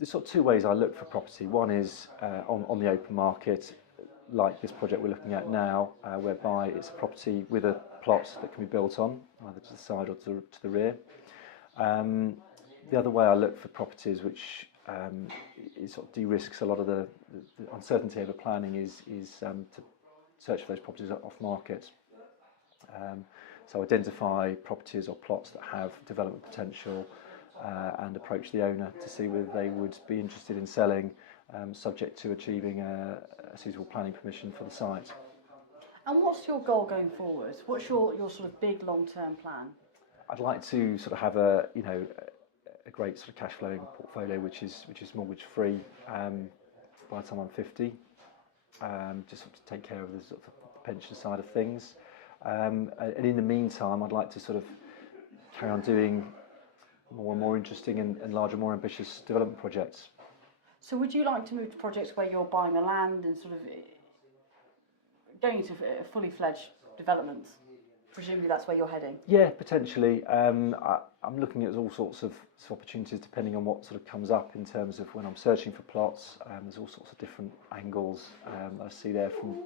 there's sort of two ways I look for property. One is on the open market, like this project we're looking at now, whereby it's a property with a plot that can be built on, either to the side or to the rear. The other way I look for properties, which it sort of de-risks a lot of the uncertainty over planning, is to search for those properties off market. So identify properties or plots that have development potential and approach the owner to see whether they would be interested in selling, subject to achieving a suitable planning permission for the site. And what's your goal going forward? What's your sort of big long-term plan? I'd like to sort of have a great sort of cash flowing portfolio which is mortgage free by the time I'm 50. Just sort of take care of the sort of pension side of things. And in the meantime, I'd like to sort of carry on doing more and more interesting and larger, more ambitious development projects. So would you like to move to projects where you're buying the land and sort of going into fully fledged developments? Presumably that's where you're heading. Yeah, potentially. I'm looking at all sorts of opportunities depending on what sort of comes up in terms of when I'm searching for plots. There's all sorts of different angles I see there, from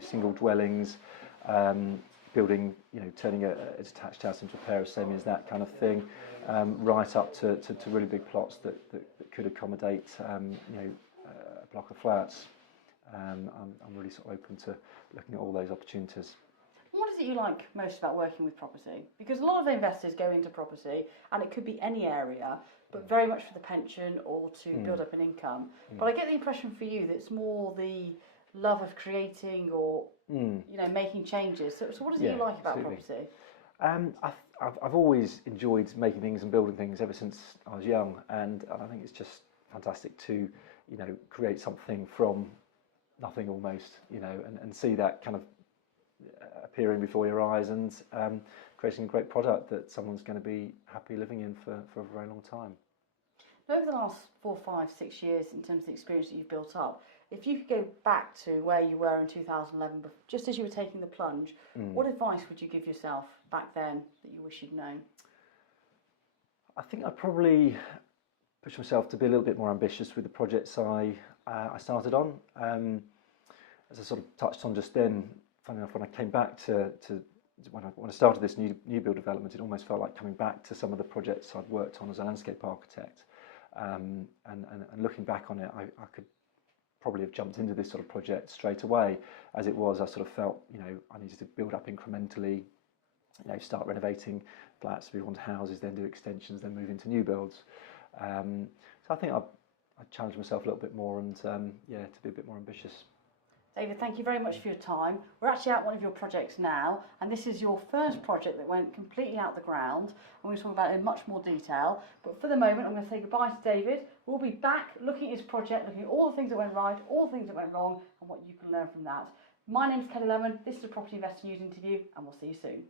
single dwellings, building, turning a detached house into a pair of semis, that kind of thing, right up to really big plots that could accommodate a block of flats. I'm really sort of open to looking at all those opportunities. What is it you like most about working with property? Because a lot of investors go into property, and it could be any area, but very much for the pension or to build up an income. But I get the impression for you that it's more the love of creating or making changes. So what is it you like about property? I've always enjoyed making things and building things ever since I was young, and I think it's just fantastic to create something from nothing almost, and see that kind of appearing before your eyes and creating a great product that someone's going to be happy living in for a very long time. Over the last 4, 5, 6 years, in terms of the experience that you've built up, if you could go back to where you were in 2011, just as you were taking the plunge, what advice would you give yourself back then that you wish you'd known? I think I'd probably push myself to be a little bit more ambitious with the projects I started on. As I sort of touched on just then, funny enough, when I came back to when I started this new build development, it almost felt like coming back to some of the projects I'd worked on as a landscape architect. And looking back on it, I could probably have jumped into this sort of project straight away. As it was, I sort of felt, I needed to build up incrementally, start renovating flats, move on to houses, then do extensions, then move into new builds. So I think I challenged myself a little bit more and, to be a bit more ambitious. David, thank you very much for your time. We're actually at one of your projects now, and this is your first project that went completely out the ground. I'm going to talk about it in much more detail, but for the moment I'm going to say goodbye to David. We'll be back looking at his project, looking at all the things that went right, all the things that went wrong, and what you can learn from that. My name's Kelly Lemon, this is a Property Investor News interview, and we'll see you soon.